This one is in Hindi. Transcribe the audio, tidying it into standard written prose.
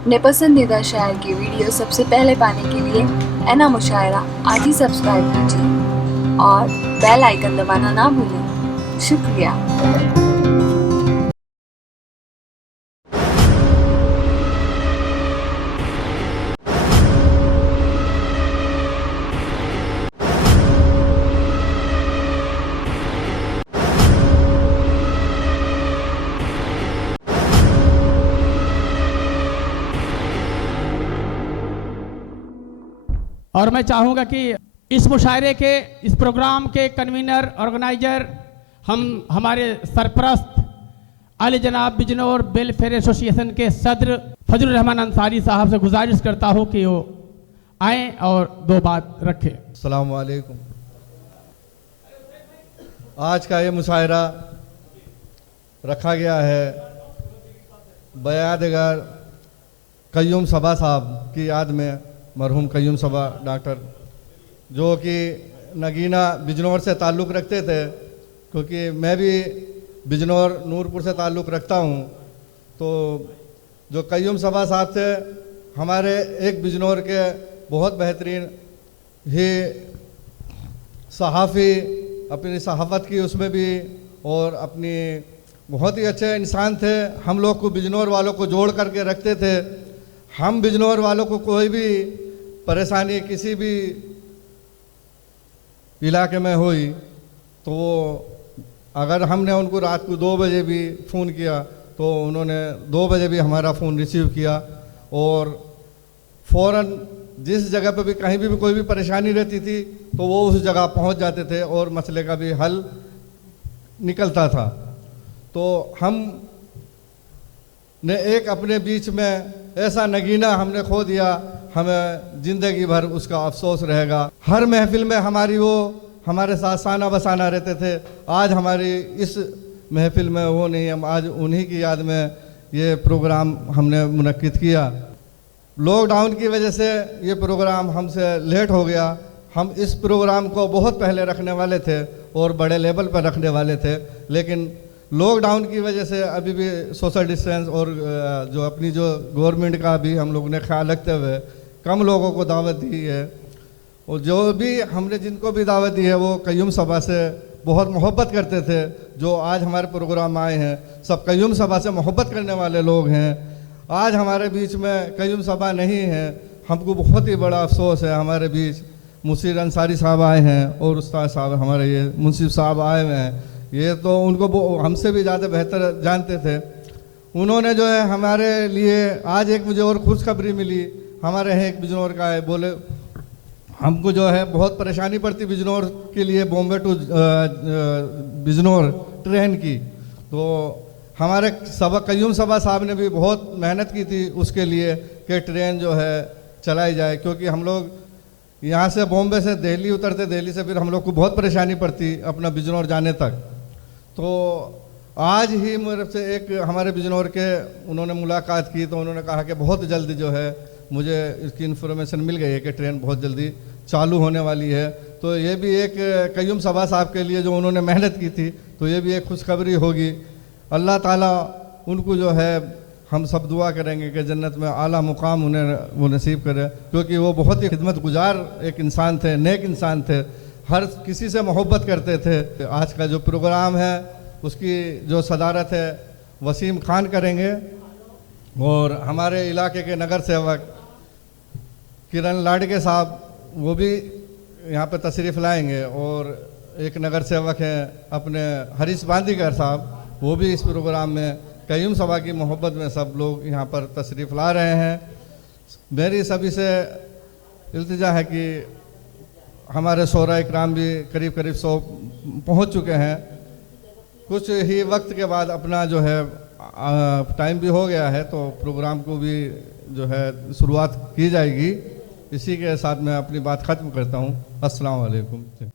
अपने पसंदीदा शायर की वीडियो सबसे पहले पाने के लिए एना मुशायरा आज ही सब्सक्राइब कीजिए और बेल आइकन दबाना ना भूलें। शुक्रिया। और मैं चाहूँगा कि इस मुशायरे के, इस प्रोग्राम के कन्वीनर, ऑर्गेनाइजर, हमारे सरपरस्त अली जनाब बिजनौर वेलफेयर एसोसिएशन के सदर फजलुर रहमान अंसारी साहब से गुजारिश करता हूँ कि वो आए और दो बात रखें। अस्सलाम वालेकुम। आज का ये मुशायरा रखा गया है बयादगार कय्यूम सबा साहब की याद में, मरहूम कय्यूम सबा डॉक्टर, जो कि नगीना बिजनौर से ताल्लुक़ रखते थे, क्योंकि मैं भी बिजनौर नूरपुर से ताल्लुक़ रखता हूँ। तो जो कय्यूम सबा साहब थे, हमारे एक बिजनौर के बहुत बेहतरीन ही सहाफ़ी, अपनी सहाफ़त की उसमें भी, और अपनी बहुत ही अच्छे इंसान थे। हम लोग को, बिजनौर वालों को जोड़ करके रखते थे। हम बिजनौर वालों को कोई भी परेशानी किसी भी इलाके में हुई तो वो, अगर हमने उनको रात को 2 बजे भी फ़ोन किया तो उन्होंने 2 बजे भी हमारा फ़ोन रिसीव किया, और फ़ौरन जिस जगह पे भी कहीं भी कोई भी परेशानी रहती थी तो वो उस जगह पहुंच जाते थे और मसले का भी हल निकलता था। तो हम ने एक अपने बीच में ऐसा नगीना हमने खो दिया, हमें ज़िंदगी भर उसका अफसोस रहेगा। हर महफिल में हमारी वो हमारे साथ साना बसाना रहते थे। आज हमारी इस महफिल में वो नहीं, हम आज उन्हीं की याद में ये प्रोग्राम हमने मुनक्किद किया। लॉकडाउन की वजह से ये प्रोग्राम हमसे लेट हो गया। हम इस प्रोग्राम को बहुत पहले रखने वाले थे और बड़े लेवल पर रखने वाले थे, लेकिन लॉकडाउन की वजह से अभी भी सोशल डिस्टेंस और जो अपनी जो गवर्नमेंट का भी हम लोगों ने ख्याल रखते हुए कम लोगों को दावत दी है। और जो भी हमने जिनको भी दावत दी है वो कय्यूम सबा से बहुत मोहब्बत करते थे। जो आज हमारे प्रोग्राम आए हैं सब कय्यूम सबा से मोहब्बत करने वाले लोग हैं। आज हमारे बीच में कय्यूम सबा नहीं है, हमको बहुत ही बड़ा अफसोस है। हमारे बीच मुसीर अंसारी साहब आए हैं और उस्ताद साहब, हमारे ये मुंसिफ साहब आए हुए हैं। ये तो उनको हमसे भी ज़्यादा बेहतर जानते थे। उन्होंने जो है हमारे लिए, आज एक मुझे और खुशखबरी मिली, हमारे यहाँ एक बिजनौर का है, बोले हमको जो है बहुत परेशानी पड़ती बिजनौर के लिए, बॉम्बे टू बिजनौर ट्रेन की। तो हमारे कय्यूम सबा साहब ने भी बहुत मेहनत की थी उसके लिए कि ट्रेन जो है चलाई जाए, क्योंकि हम लोग यहाँ से बॉम्बे से दिल्ली उतरते, दिल्ली से फिर हम लोग को बहुत परेशानी पड़ती अपना बिजनौर जाने तक। तो आज ही मेरे से एक हमारे बिजनौर के उन्होंने मुलाकात की, तो उन्होंने कहा कि बहुत जल्दी जो है मुझे इसकी इन्फॉर्मेशन मिल गई है कि ट्रेन बहुत जल्दी चालू होने वाली है। तो ये भी एक कय्यूम सबा साहब के लिए जो उन्होंने मेहनत की थी, तो ये भी एक खुशखबरी होगी। अल्लाह ताला उनको जो है, हम सब दुआ करेंगे कि जन्नत में आला मुकाम उन्हें वो नसीब करे, क्योंकि वो बहुत ही खिदमत गुजार एक इंसान थे, नेक इंसान थे, हर किसी से मोहब्बत करते थे। आज का जो प्रोग्राम है उसकी जो सदारत है वसीम खान करेंगे, और हमारे इलाके के नगर सेवक किरण लाडके साहब वो भी यहाँ पे तशरीफ़ लाएंगे, और एक नगर सेवक हैं अपने हरीश बांदीकर साहब, वो भी इस प्रोग्राम में कय्यूम सबा की मोहब्बत में सब लोग यहाँ पर तशरीफ़ ला रहे हैं। मेरी सभी से इल्तिजा है कि हमारे शोरा इकराम भी करीब करीब 100 पहुँच चुके हैं। कुछ ही वक्त के बाद अपना जो है टाइम भी हो गया है, तो प्रोग्राम को भी जो है शुरुआत की जाएगी। इसी के साथ मैं अपनी बात ख़त्म करता हूँ। अस्सलाम वालेकुम।